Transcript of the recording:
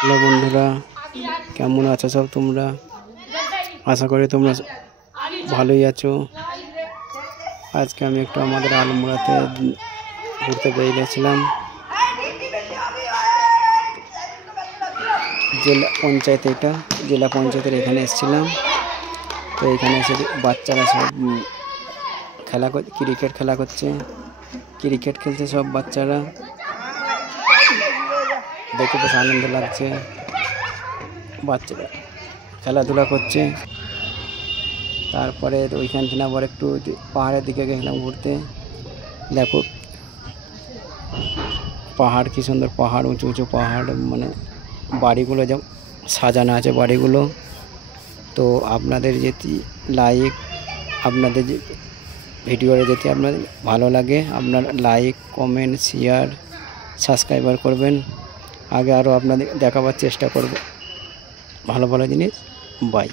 হ্যালো বন্ধুরা, কেমন আছো সব তোমরা? আশা করি তোমরা ভালোই আছো। আজকে আমি একটু আমাদের আলমোড়াতে ঘুরতে বেরিয়েছিলাম। জেলা পঞ্চায়েত, এটা জেলা পঞ্চায়েতের এখানে এসেছিলাম। তো এখানে এসে বাচ্চারা সব ক্রিকেট খেলা করছে, ক্রিকেট খেলছে সব বাচ্চারা। দেখে বেশ আনন্দ লাগছে, বাচ্চারা খেলাধুলা করছে। তারপরে ওইখান থেকে আবার একটু পাহাড়ের দিকে গেলাম ঘুরতে। দেখো পাহাড়, কি সুন্দর পাহাড়, উঁচু উঁচু পাহাড়, মানে বাড়িগুলো যেমন সাজানো আছে বাড়িগুলো। তো আপনাদের যদি আপনাদের যে ভিডিওটা যদি আপনাদের ভালো লাগে, আপনারা লাইক, কমেন্ট, শেয়ার, সাবস্ক্রাইবার করবেন। আগে আরও আপনাদের দেখাবার চেষ্টা করব ভালো ভালো জিনিস। বাই।